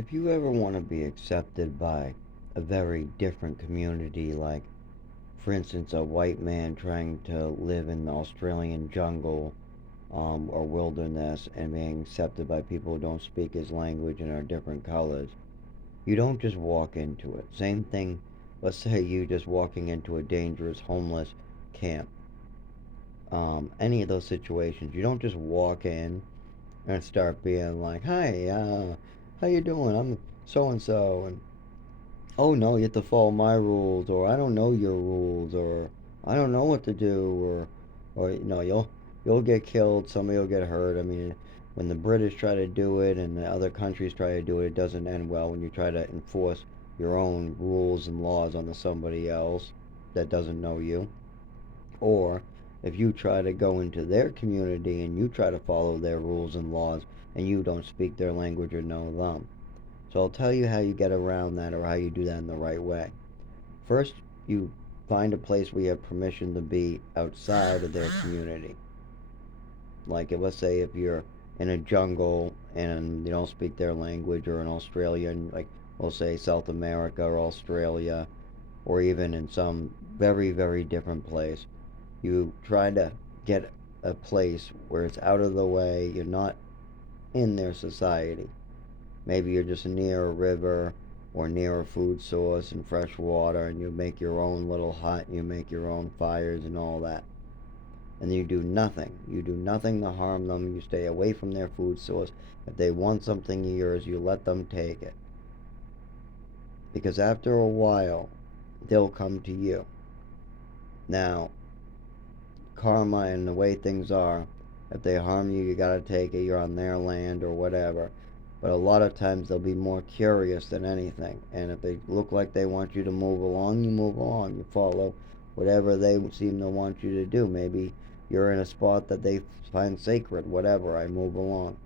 If you ever want to be accepted by a very different community, like, for instance, a white man trying to live in the Australian jungle or wilderness and being accepted by people who don't speak his language and are different colors, you don't just walk into it. Same thing, let's say you just walking into a dangerous homeless camp. Any of those situations, you don't just walk in and start being like, "Hi, how you doing? I'm so and so," and oh no, you have to follow my rules, or I don't know your rules, or I don't know what to do, or you'll get killed, somebody will get hurt. I mean, when the British try to do it and the other countries try to do it, it doesn't end well when you try to enforce your own rules and laws on somebody else that doesn't know you. Or if you try to go into their community and you try to follow their rules and laws and you don't speak their language or know them. So I'll tell you how you get around that or how you do that in the right way. First, you find a place where you have permission to be outside of their community. Like, let's say if you're in a jungle and you don't speak their language, or in Australia, and like, we'll say South America or Australia, or even in some very, very different place, you try to get a place where it's out of the way, you're not in their society. Maybe you're just near a river or near a food source and fresh water, and you make your own little hut, you make your own fires and all that. And you do nothing. You do nothing to harm them. You stay away from their food source. If they want something of yours, you let them take it. Because after a while, they'll come to you. Now, karma and the way things are, if they harm you, you gotta take it. You're on their land or whatever. But a lot of times they'll be more curious than anything. And if they look like they want you to move along, you move along. You follow whatever they seem to want you to do. Maybe you're in a spot that they find sacred, whatever. I move along.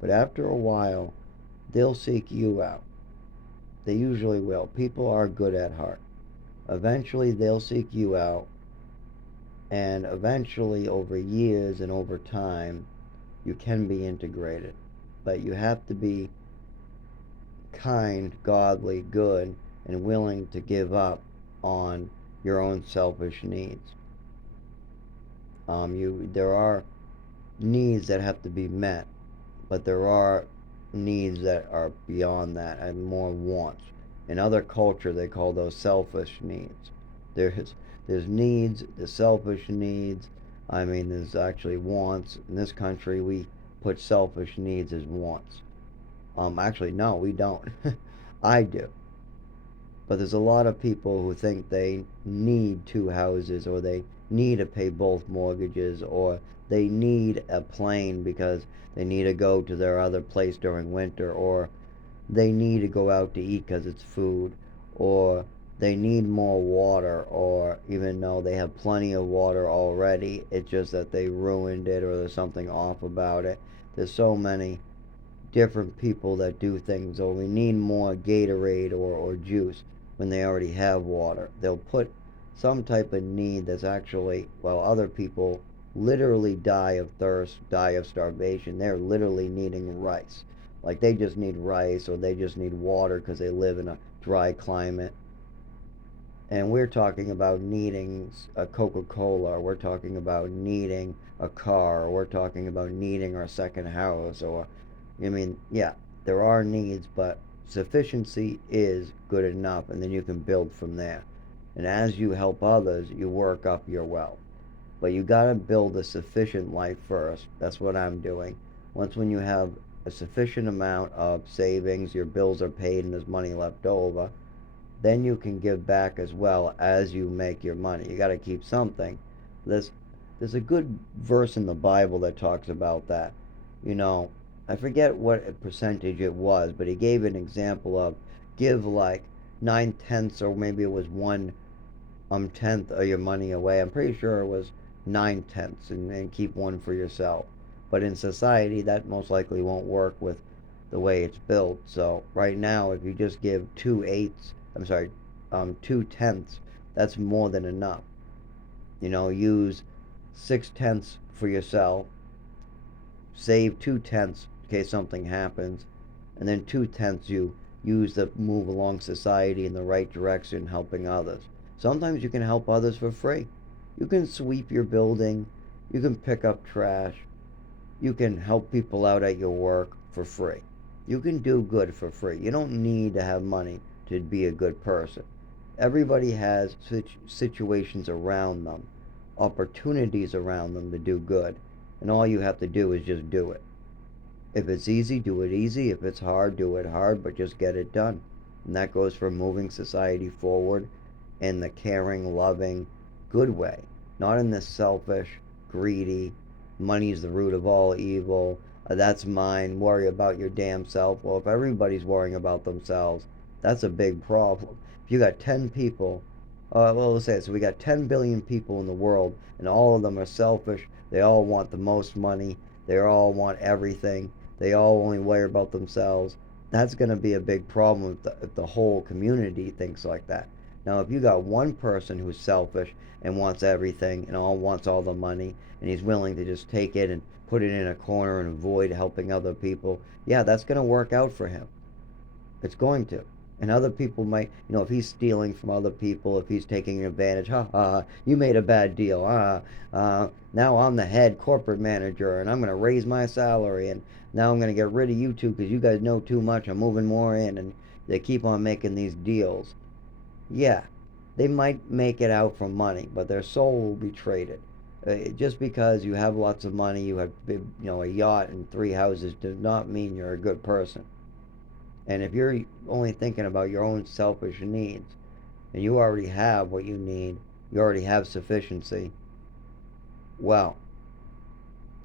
But after a while, they'll seek you out. They usually will. People are good at heart. Eventually, they'll seek you out, and eventually, over years and over time, you can be integrated. But you have to be kind, godly, good, and willing to give up on your own selfish needs. There are needs that have to be met, but there are needs that are beyond that and more wants. In other culture, they call those selfish needs. There's needs, there's selfish needs. I mean, there's actually wants. In this country, we put selfish needs as wants. Actually, no, we don't. I do. But there's a lot of people who think they need two houses, or they need to pay both mortgages, or they need a plane because they need to go to their other place during winter, or they need to go out to eat because it's food, or they need more water, or even though they have plenty of water already, it's just that they ruined it or there's something off about it. There's so many different people that do things, or we need more Gatorade or juice when they already have water. They'll put some type of need that's actually, while other people literally die of thirst, die of starvation, they're literally needing rice. Like, they just need rice, or they just need water because they live in a dry climate. And we're talking about needing a Coca Cola, or we're talking about needing a car, or we're talking about needing our second house, or, I mean, yeah, there are needs, but sufficiency is good enough, and then you can build from there. And as you help others, you work up your wealth. But you gotta build a sufficient life first. That's what I'm doing. Once when you have a sufficient amount of savings, your bills are paid, and there's money left over, then you can give back as well as you make your money. You got to keep something. There's there's a good verse in the Bible that talks about that. You know, I forget what percentage it was, but he gave an example of give like 9/10 or maybe it was one tenth of your money away. I'm pretty sure it was 9/10, and keep one for yourself. But in society, that most likely won't work with the way it's built. So right now, if you just give 2/8, I'm sorry, 2/10, that's more than enough. Use 6/10 for yourself, save 2/10 in case something happens, and then 2/10 you use to move along society in the right direction, helping others. Sometimes you can help others for free. You can sweep your building, you can pick up trash, you can help people out at your work for free. You can do good for free. You don't need to have money to be a good person. Everybody has situations around them, opportunities around them to do good, and all you have to do is just do it. If it's easy, do it easy. If it's hard, do it hard, but just get it done. And that goes for moving society forward in the caring, loving, good way, not in the selfish, greedy, money's the root of all evil, that's mine, worry about your damn self. Well, if everybody's worrying about themselves, that's a big problem. If you got 10 people, well, let's say it. So we got 10 billion people in the world, and all of them are selfish. They all want the most money. They all want everything. They all only worry about themselves. That's going to be a big problem if the whole community thinks like that. Now, if you got one person who's selfish and wants everything and all wants all the money and he's willing to just take it and put it in a corner and avoid helping other people, yeah, that's going to work out for him. It's going to. And other people might, if he's stealing from other people, if he's taking advantage, ha ha, you made a bad deal. Now I'm the head corporate manager and I'm going to raise my salary and now I'm going to get rid of you two because you guys know too much. I'm moving more in and they keep on making these deals. Yeah, they might make it out for money, but their soul will be traded. Just because you have lots of money, you have a yacht and 3 houses, does not mean you're a good person. And if you're only thinking about your own selfish needs, and you already have what you need, you already have sufficiency, well,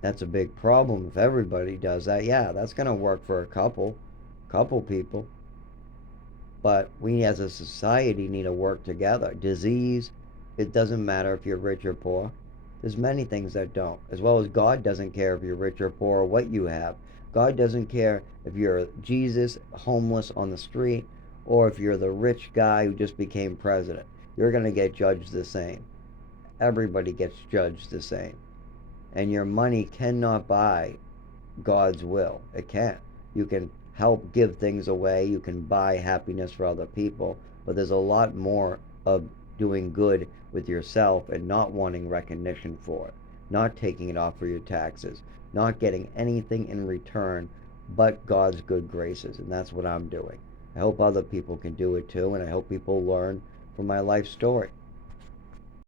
that's a big problem if everybody does that. Yeah, that's going to work for a couple people. But we as a society need to work together. Disease, it doesn't matter if you're rich or poor. There's many things that don't. As well as God doesn't care if you're rich or poor or what you have. God doesn't care if you're Jesus, homeless on the street, or if you're the rich guy who just became president. You're going to get judged the same. Everybody gets judged the same. And your money cannot buy God's will. It can't. You can help give things away, you can buy happiness for other people, but there's a lot more of doing good with yourself and not wanting recognition for it, not taking it off for your taxes, not getting anything in return but God's good graces. And that's what I'm doing. I hope other people can do it too, and I hope people learn from my life story.